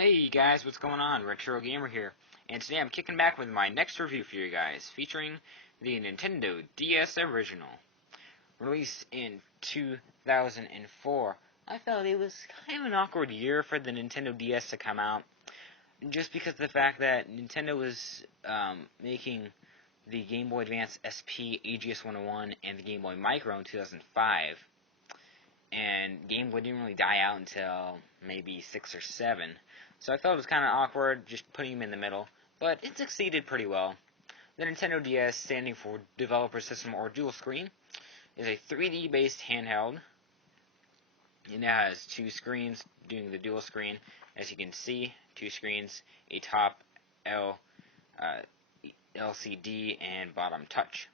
Hey guys, what's going on? RetroGamer here, and today I'm kicking back with my next review for you guys, featuring the Nintendo DS Original. Released in 2004, I felt it was kind of an awkward year for the Nintendo DS to come out, just because of the fact that Nintendo was making the Game Boy Advance SP AGS 101 and the Game Boy Micro in 2005, and Game Boy didn't really die out until maybe 6 or 7. So I thought it was kind of awkward just putting them in the middle, but it succeeded pretty well. The Nintendo DS, standing for Developer System or Dual Screen, is a 3D based handheld. It now has two screens doing the dual screen. As you can see, two screens, a top LCD and bottom touch.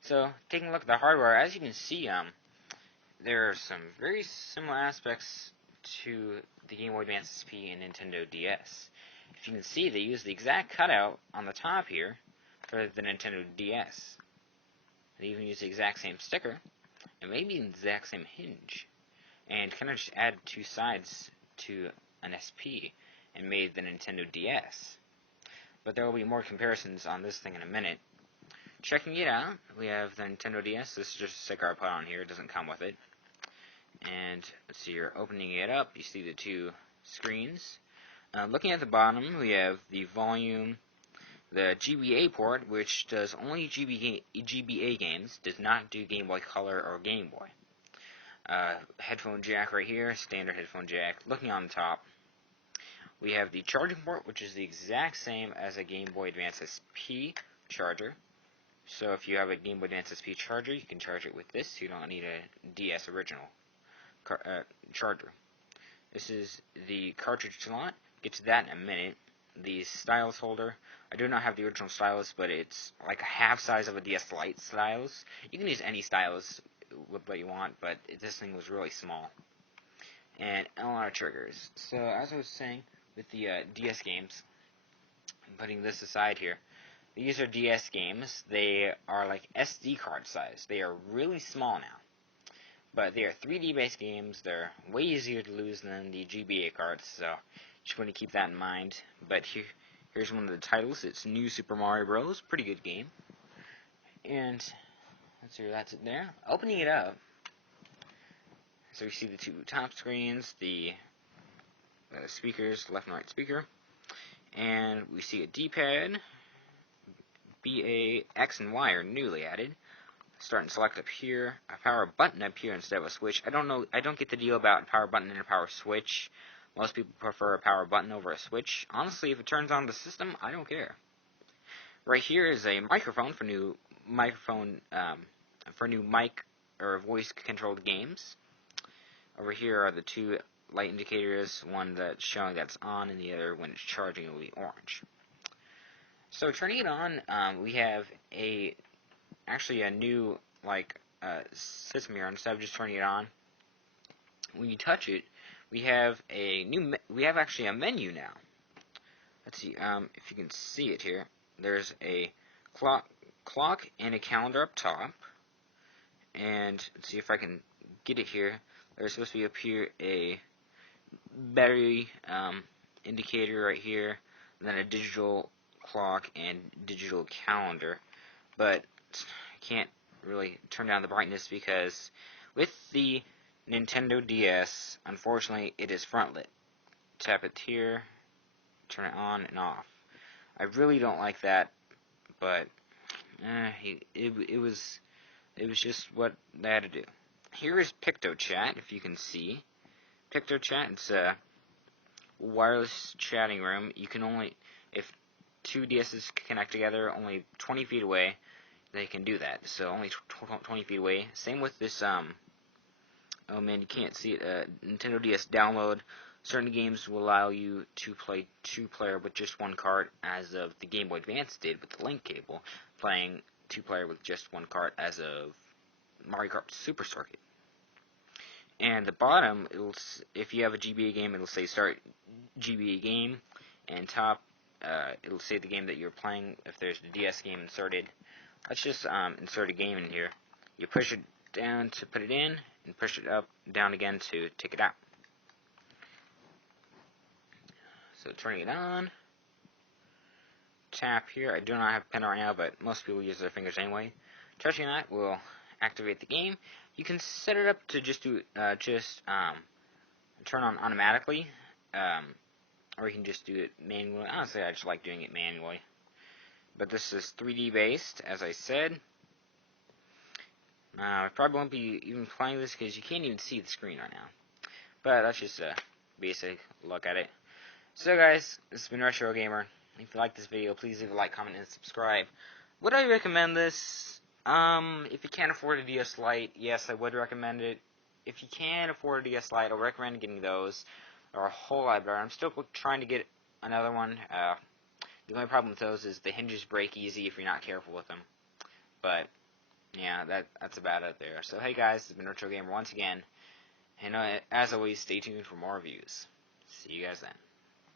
So taking a look at the hardware, as you can see, there are some very similar aspects to the Game Boy Advance SP and Nintendo DS. If you can see, they use the exact cutout on the top here for the Nintendo DS. They even use the exact same sticker, and maybe the exact same hinge, and kind of just add two sides to an SP and made the Nintendo DS. But there will be more comparisons on this thing in a minute. Checking it out, we have the Nintendo DS. This is just a sticker I put on here. It doesn't come with it. And let's see, you're opening it up, you see the two screens. Looking at the bottom, we have the volume, the GBA port, which does only GBA games, does not do Game Boy Color or Game Boy. Headphone jack right here, standard headphone jack. Looking on the top, we have the charging port, which is the exact same as a Game Boy Advance SP charger. So if you have a Game Boy Advance SP charger, you can charge it with this. You don't need a DS original charger. This is the cartridge slot. Get to that in a minute. The stylus holder. I do not have the original stylus, but it's like a half size of a DS Lite stylus. You can use any stylus with what you want, but this thing was really small. And a lot of triggers. So as I was saying, with the DS games, I'm putting this aside here. These are DS games. They are like SD card size. They are really small now. But they are 3D based games. They're way easier to lose than the GBA cards, so just want to keep that in mind. But here's one of the titles. It's New Super Mario Bros. Pretty good game. And let's see, that's it there. Opening it up, so we see the two top screens, the speakers, left and right speaker, and we see a D-pad. BA, X, and Y are newly added. Start and select up here, a power button up here instead of a switch. I don't get the deal about a power button and a power switch. Most people prefer a power button over a switch. Honestly, if it turns on the system, I don't care. Right here is a microphone for new mic or voice controlled games. Over here are the two light indicators, one that's showing that's on and the other when it's charging it will be orange. So turning it on, we have actually a new system here. Instead of just turning it on, when you touch it, we have actually a menu now. Let's see if you can see it here. There's a clock and a calendar up top, and let's see if I can get it here. There's supposed to be up here a battery indicator right here, and then a digital clock and digital calendar, but I can't really turn down the brightness because with the Nintendo DS, unfortunately, it is front lit. Tap it here, turn it on and off. I really don't like that, but it was just what they had to do. Here is PictoChat, if you can see. PictoChat, it's a wireless chatting room. You can only, if two DSs connect together only 20 feet away, they can do that. So only 20 feet away. Same with this, oh man, you can't see it, Nintendo DS download. Certain games will allow you to play two-player with just one card, as of the Game Boy Advance did with the link cable, playing two-player with just one card as of Mario Kart Super Circuit. And the bottom, if you have a GBA game, it'll say start GBA game, and top, it'll say the game that you're playing if there's the DS game inserted. Let's just insert a game in here. You push it down to put it in, and push it up, down again to take it out. So turning it on. Tap here. I do not have a pen right now, but most people use their fingers anyway. Touching that will activate the game. You can set it up to just do turn on automatically, or you can just do it manually. Honestly, I just like doing it manually. But this is 3D based, as I said. I probably won't be even playing this because you can't even see the screen right now. But that's just a basic look at it. So guys, this has been RetroGamer. If you like this video, please leave a like, comment, and subscribe. Would I recommend this? If you can't afford a DS Lite, yes, I would recommend it. If you can afford a DS Lite, I'll recommend getting those. They're a whole lot better. I'm still trying to get another one. The only problem with those is the hinges break easy if you're not careful with them. But yeah, that's about it there. So hey guys, this has been RetroGamer once again. And as always, stay tuned for more reviews. See you guys then.